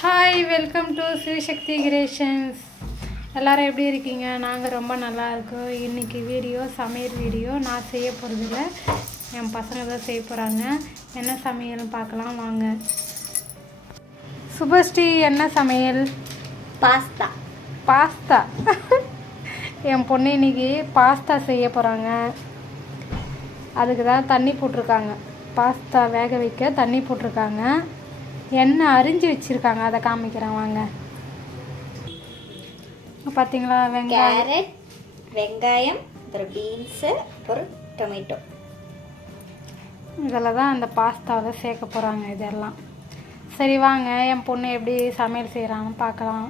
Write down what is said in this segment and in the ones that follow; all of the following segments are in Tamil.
Hi, welcome to Sivasakthi creations. எல்லோரும் எப்படி இருக்கீங்க? நாங்கள் ரொம்ப நல்லா இருக்கோம். இன்றைக்கி சமையல் வீடியோ நான் செய்ய போகிறதில்ல, என் பசங்க தான் செய்ய போகிறாங்க. என்ன சமையல்னு பார்க்கலாம் வாங்க. சுபஸ்ரீ, என்ன சமையல்? பாஸ்தா என் பொண்ணு இன்றைக்கி பாஸ்தா செய்ய போகிறாங்க. அதுக்கு தான் தண்ணி போட்டிருக்காங்க. பாஸ்தா வேக வைக்க தண்ணி போட்டிருக்காங்க. எண்ணெய் அரிஞ்சு வச்சுருக்காங்க, அதை காமிக்கிறேன் வாங்க. பார்த்தீங்களா? கேரட், வெங்காயம், அப்புறம் பீன்ஸு, அப்புறம் டொமேட்டோ. இதில் தான் அந்த பாஸ்தாவில் சேர்க்க போகிறாங்க இதெல்லாம். சரி வாங்க, என் பொண்ணு எப்படி சமையல் செய்கிறாங்கன்னு பார்க்கலாம்.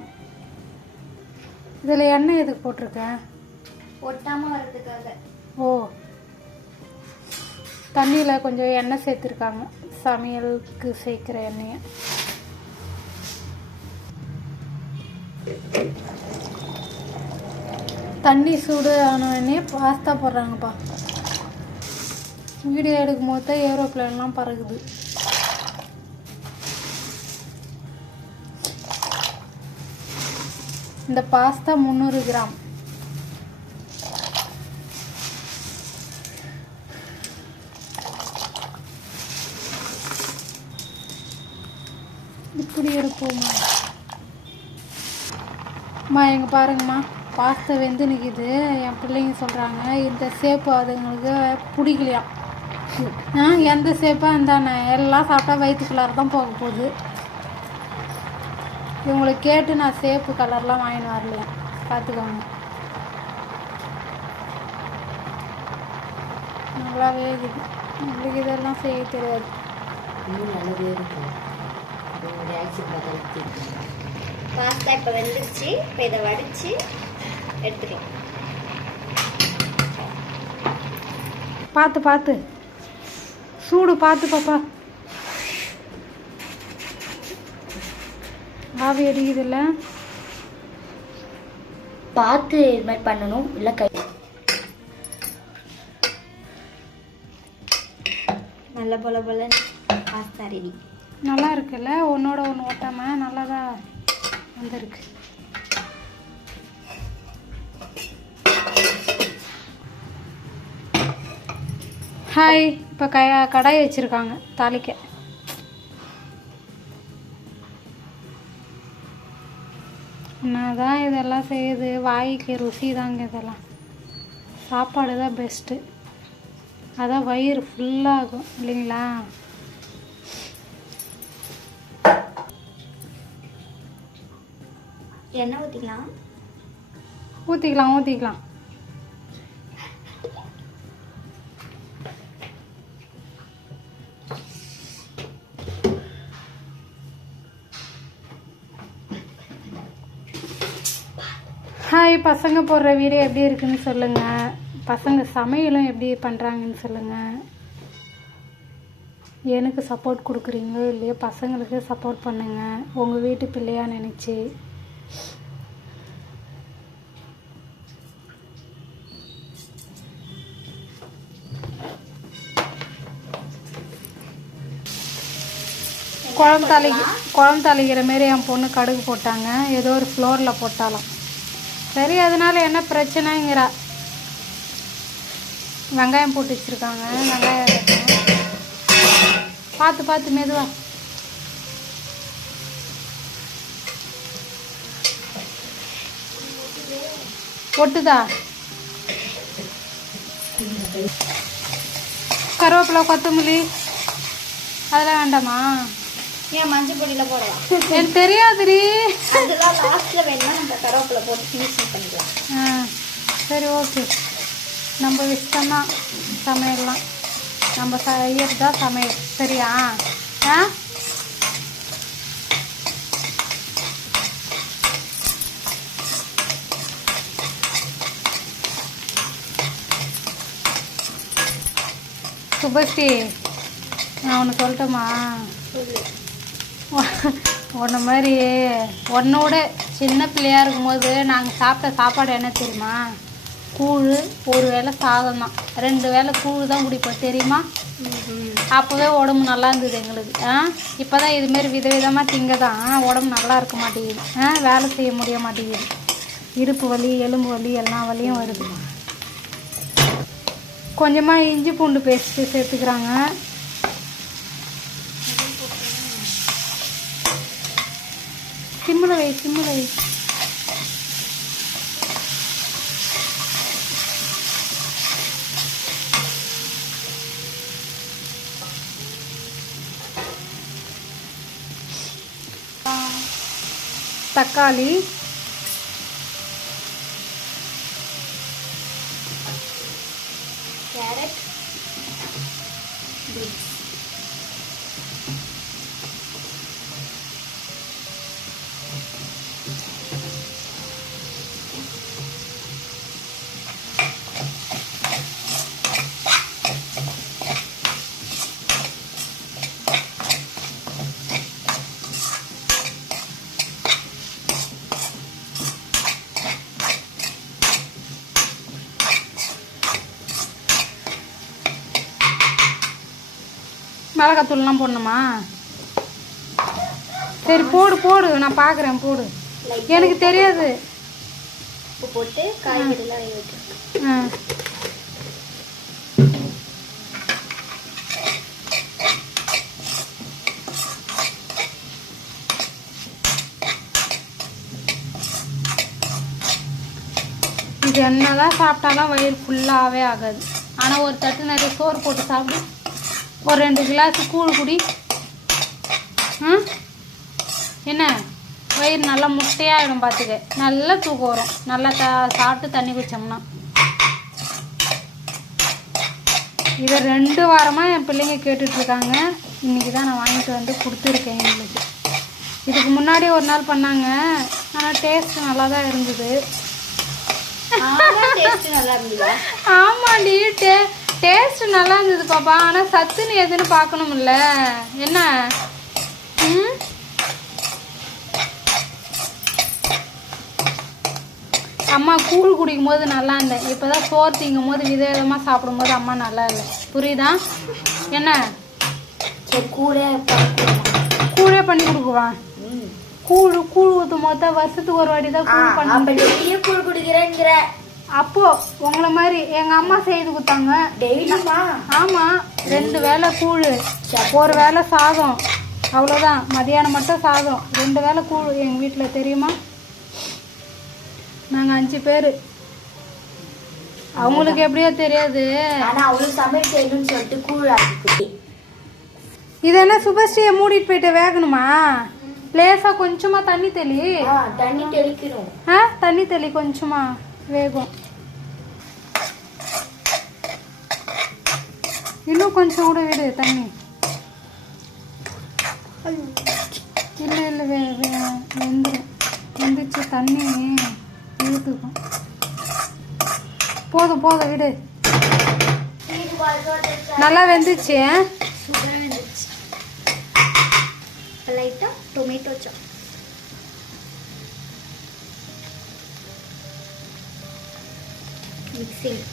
இதில் எண்ணெய் எதுக்கு போட்டிருக்கேன்? ஒட்டாமல் வர்றதுக்காக. ஓ, தண்ணியில் கொஞ்சம் எண்ணெய் சேர்த்துருக்காங்க, சமையலுக்கு சேர்க்குற எண்ணெயை. தண்ணி சூடு ஆனோடனே பாஸ்தா போடுறாங்கப்பா. வீடியோ எடுக்கும் போது தான் ஏரோப்ளேன்லாம் பறகுது. இந்த பாஸ்தா 300 கிராம். இப்படி இருக்கும்மா. அம்மா எங்கே பாருங்கம்மா, பாஸ்தா வெந்து நிற்கிது. என் பிள்ளைங்க சொல்கிறாங்க இந்த சேப்பு அதுங்களுக்கு பிடிக்கலையாம். எந்த சேப்பாக இருந்தானே எல்லாம் சாப்பிட்டா வயிற்றுக்குள்ளார தான் போக போகுது. இவங்களை கேட்டு நான் சேப்பு கலர்லாம் வாங்கின்னு வரலையா, பார்த்துக்கோங்க. நல்லா வேகுது. உங்களுக்கு இதெல்லாம் செய்ய தெரியாது. பாஸ்தா இப்போ வெந்துருச்சு. இப்போ இதை வடித்து எடுத்துக்கலாம். பார்த்து சூடு பார்த்து பாப்பா. ஆவி அடிக்குதுல்ல, பார்த்து இது மாதிரி பண்ணணும். இல்லை கை நல்ல போல பாஸ்தா ரெடி. நல்லா இருக்குல்ல, ஒன்றோட ஒன்று ஓட்டாமல் நல்லா தான் வந்திருக்கு. ஹாய், இப்போ கடாய் வச்சுருக்காங்க தாளிக்க. என்னதான் இதெல்லாம் செய்யுது, வாய்க்கு ருசி தாங்க இதெல்லாம். சாப்பாடு தான் பெஸ்ட்டு, அதான் வயிறு ஃபுல்லாகும் இல்லைங்களா? எண்ணெய் ஊற்றிக்கலாம். ஹாய், பசங்க போடுற வீடியோ எப்படி இருக்குன்னு சொல்லுங்கள். பசங்க சமையலும் எப்படி பண்ணுறாங்கன்னு சொல்லுங்கள். எனக்கு சப்போர்ட் கொடுக்குறீங்களோ இல்லையோ, பசங்களுக்கு சப்போர்ட் பண்ணுங்கள் உங்கள் வீட்டு பிள்ளையாக நினச்சி. குழம்பு தாளிக்கிற மாரி என் பொண்ணு கடுகு போட்டாங்க. ஏதோ ஒரு ஃப்ளோரில் போட்டாலும் சரி, அதனால என்ன பிரச்சனைங்கிறா. வெங்காயம் போட்டு வச்சுருக்காங்க. வெங்காயம் பார்த்து மெதுவா. ஒட்டுதா? கருவேப்பிலை, கொத்தமல்லி அதெல்லாம் வேண்டாமா? ஏன் மஞ்சள் பொடியில் போடலாம்? எனக்கு தெரியாதுரி. அதெல்லாம் லாஸ்ட்டில் வேணுமா நம்ம கருவேப்பிலை போட்டு ஃபினிஷிங் பண்ணிக்கலாம். சரி, ஓகே. நம்ம இஷ்டம்தான் சமையல்லாம், நம்ம செய்யறது தான் சமையல். சரியா? சுபஸ்ரீ, நான் ஒன்று சொல்லட்டுமா? ஒன்று மாதிரி ஒன்னோட சின்ன பிள்ளையாக இருக்கும்போது நாங்கள் சாப்பிட்ட சாப்பாடு என்ன தெரியுமா? கூழ், ஒரு வேளை சாதம் தான். 2 வேளை கூழ் தான் குடிப்போம் தெரியுமா? அப்போவே உடம்பு நல்லா இருந்தது எங்களுக்கு. இப்போ தான் இதுமாரி விதவிதமாக திங்க தான் உடம்பு நல்லா இருக்க மாட்டேங்குது. வேலை செய்ய முடிய மாட்டேங்குது. இடுப்பு வலி, எலும்பு வலி, எல்லா வலியும் வருது. கொஞ்சமாக இஞ்சி பூண்டு பேஸ்ட்டு சேர்த்துக்கிறாங்க. சிம்மில் வை. தக்காளி, கேரட், மிளகாத்தூள்லாம் போடணுமா? சரி போடு, நான் பார்க்குறேன். போடு, எனக்கு தெரியாது. உப்பு போட்டு காய்கறிலாம் வேக வைக்கணும். இது என்னதான் சாப்பிட்டாலும் வயிறு ஃபுல்லாகவே ஆகாது. ஆனால் ஒரு தட்டு நிறைய சோறு போட்டு சாப்பிடு, ஒரு 2 கிளாஸ் கூழ் குடி. என்ன வயிறு நல்லா முட்டையாகிடும் பார்த்துக்க. நல்லா தூக்கம் வரும் நல்லா சாப்பிட்டு தண்ணி குடித்தோம்னா. இதை 2 வாரமாக என் பிள்ளைங்க கேட்டுட்ருக்காங்க. இன்றைக்கி தான் நான் வாங்கிட்டு வந்து கொடுத்துருக்கேன் எங்களுக்கு. இதுக்கு முன்னாடி ஒரு நாள் பண்ணாங்க, ஆனால் டேஸ்ட்டு நல்லா தான் இருந்தது. ஆமாண்டி, டேஸ்ட் நல்லா இருந்தது பாப்பா. ஆனால் சத்துன்னு எதுன்னு பார்க்கணும்ல. என்ன அம்மா கூழ் குடிக்கும் போது நல்லா இருந்தேன். இப்போ தான் சோறு திங்கும் போது விதவிதமாக சாப்பிடும்போது அம்மா நல்லா இல்லை. புரியுதா? என்ன சரி, கூழே பண்ணி கொடுக்குவா. கூழ் ஊற்றும் போது தான் வருஷத்துக்கு ஒரு வாட்டி தான் கூழ் பண்ணி கூழ் குடிக்கிறேங்கிற. அப்போ உங்களை மாதிரி எங்க அம்மா செய்து கொடுத்தாங்க டெய்லியுமா? ஆமா, 2 வேளை கூழ், ஒரு வேளை சாதம், அவ்வளோதான். மதியானம் மட்டும் சாதம், 2 வேளை கூழ் எங்கள் வீட்டில். தெரியுமா? நாங்கள் 5 பேர். அவங்களுக்கு எப்படியோ தெரியாது. ஆனால் அவ்வளோ சமையல் செய்யணும்னு சொல்லிட்டு கூழ் ஆகிக்குது. இது என்ன சுபஸ்ரீயை மூடிட்டு போயிட்டு வேகணுமா? லேசாக கொஞ்சமாக தண்ணி தெளிக்கணும். தண்ணி தெளி கொஞ்சமா வேகும். இன்னும் கொஞ்சம் கூட விடு தண்ணி. இல்லை வெந்துச்சு தண்ணி இழுத்துக்கும். போதும் விடு. நல்லா வெந்துச்சு. சூப்பராக வெந்துச்சு. லைட்டாக டொமேட்டோ சாஸ், மிக்சிங்.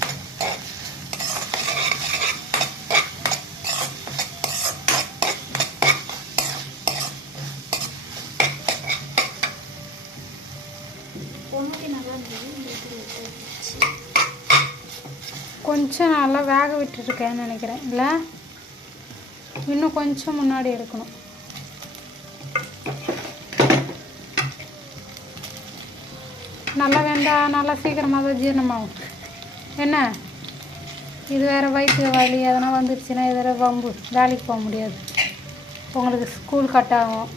கொஞ்சம் நல்லா வேக விட்டுருக்கேன்னு நினைக்கிறேன். இல்லை, இன்னும் கொஞ்சம் முன்னாடி எடுக்கணும். நல்லா வெந்தா நல்லா சீக்கிரமாக தான் ஜீரணமாகும். என்ன இது வேறு வயிற்று வலி எதனா வந்துடுச்சுன்னா இது வேறு வம்பு. வேலைக்கு போக முடியாது, உங்களுக்கு ஸ்கூல் கட் ஆகும்.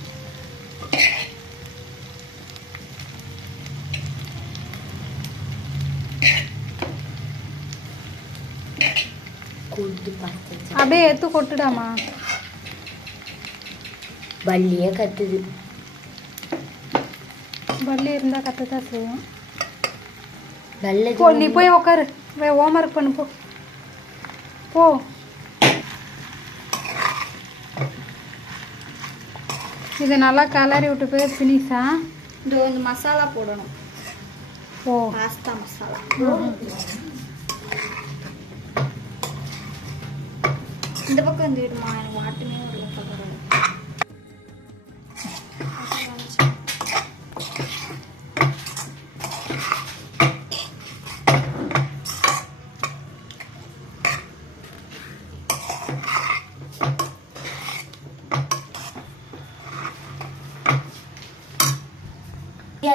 அப்படியே எடுத்து கொட்டுடாமா. பல்லியே கத்துது. பல்லி இருந்தால் கற்றுதான் செய்யும். போ, நீ போய் உக்காரு, ஹோம்ஒர்க் பண்ணு. போ. இதை நல்லா கலரி விட்டு போய் ஃபினிஷா. இந்த மசாலா போடணும். ஓ பாஸ்தா மசாலா. இந்த பக்கம் வந்து விடுமா, எனக்கு வாட்டுமே வரல கலர்.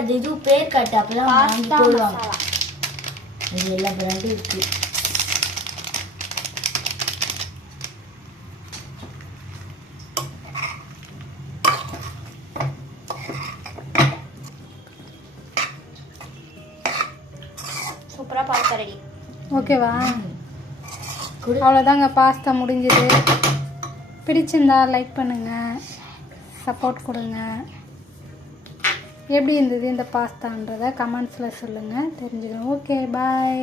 அது இது பேர் கட்டு அப்பதான் வாங்கி பாஸ்தா போடுவாங்க. மசாலா. இது எல்லா பிராண்டும் இருக்கு. சூப்பரா பாஸ்தா ரெடி. ஓகேவா? குடு. அவ்வளோதாங்க, பாஸ்தா முடிஞ்சது. பிடிச்சிருந்தா லைக் பண்ணுங்கள், சப்போர்ட் கொடுங்க. எப்படி இருந்தது இந்த பாஸ்தான்றதை கமெண்ட்ஸில் சொல்லுங்கள், தெரிஞ்சுக்கணும். ஓகே, பாய்.